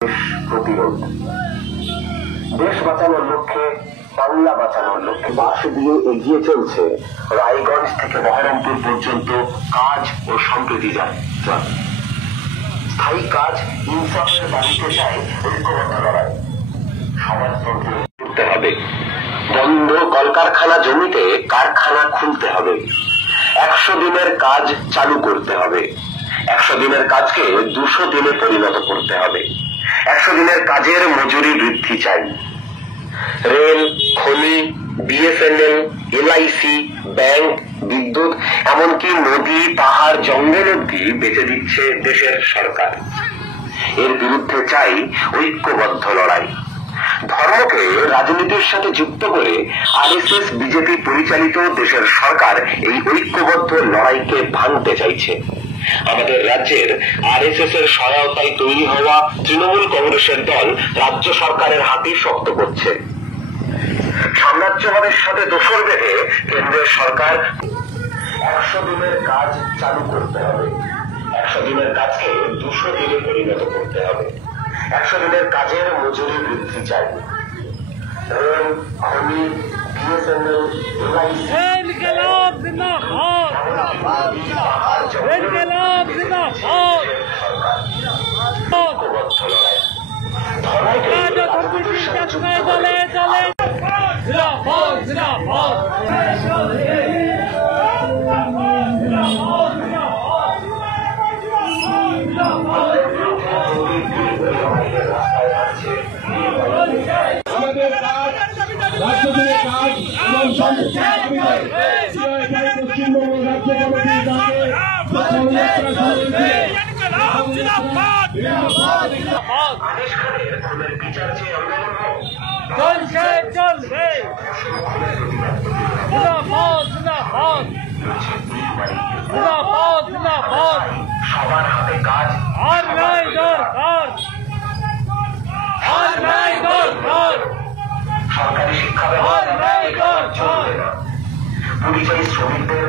প্রতিরোধ, দেশ বাঁচানোর লক্ষ্যে, বাংলা বাঁচানোর লক্ষ্যে বাস দিয়ে এগিয়ে চলছে রায়গঞ্জ থেকে বহরমপুর পর্যন্ত কাজ ও সম্প্রীতি যাত্রা। স্থায়ী কাজ ইনসাফের দাবিতে চাই ঐক্যবদ্ধ লড়াই। সমাজতন্ত্র করতে হবে, বন্ধ কলকারখানা জমিতে কারখানা খুলতে হবে, 100 দিনের কাজ চালু করতে হবে, 100 দিনের কাজকে 200 দিনে পরিণত করতে হবে, 100 দিনের কাজের মজুরি বৃদ্ধি চাই। রেল, খনি, বিএসএনএল, এলআইসি, ব্যাংক, বিদ্যুৎ, এমনকি নদী, পাহাড়, জঙ্গল অব্দি বেঁচে দিচ্ছে দেশের সরকার। এর বিরুদ্ধে চাই ঐক্যবদ্ধ লড়াই। ধর্মকে রাজনীতির সাথে যুক্ত করে আরএসএস, বিজেপি পরিচালিত দেশের সরকার এই ঐক্যবদ্ধ লড়াইকে ভাঙতে চাইছে। আমাদের রাজ্যের আরএসএস এর সহায়তায় তৈরি হওয়া তৃণমূল কংগ্রেসের দল রাজ্য সরকারের হাতে শক্ত করছে। সাম্রাজ্যবাদের সাথে দোসর বেঁধে কেন্দ্রের সরকার 100 দিনের কাজ চালু করতে হবে, 100 দিনের কাজকে 200 দিনে পরিণত করতে হবে, 100 দিনের কাজের মজুরি বৃদ্ধি চাই। রেল, খনি, বিএসএনএল, এলআইসি, সবার হাতে কাজ, আর নাই দরকার, আর নাই দরকার, সরকারি শিক্ষা ব্যবস্থা চলবে না। পরিযায়ী শ্রমিকদের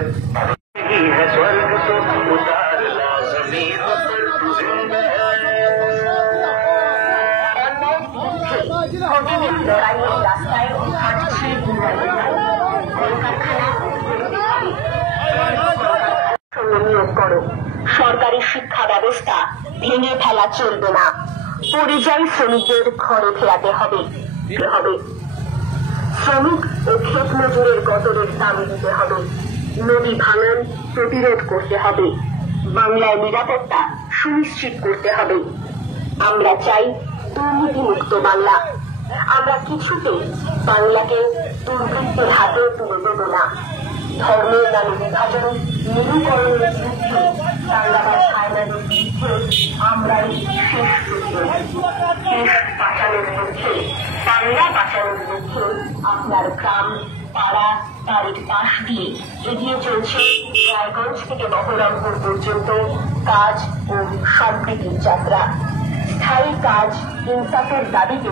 সরকারি শিক্ষা ব্যবস্থা ভেঙে ফেলা চলবে না। পরিযায়ী শ্রমিকদের ঘরে ফেরাতে হবে। শ্রমিক ও ক্ষেত মজুরের গতরের দাম দিতে হবে। নদী ভাঙন প্রতিরোধ করতে হবে। বাংলায় নিরাপত্তা সুনিশ্চিত করতে হবে। আমরা চাই দুর্নীতিমুক্ত বাংলা। আমরা কিছুতেই বাংলাকে দুর্বৃত্তের হাতে তুলে দেব না। ধর্মের নামে বিভাজন, মেরুকরণের বিরুদ্ধে, বাংলার সায়নাদের বিরুদ্ধে আমরাই শেষ দেশ বাঁচানোর লক্ষ্যে, বাংলা বাঁচানোর লক্ষ্যে আপনার গ্রাম, পাড়া, বাড়ির পাশ দিয়ে এগিয়ে চলছে রায়গঞ্জ থেকে বহরমপুর পর্যন্ত কাজ ও সম্প্রীতির যাত্রা। স্থায়ী কাজ ইনসাফের দাবিতে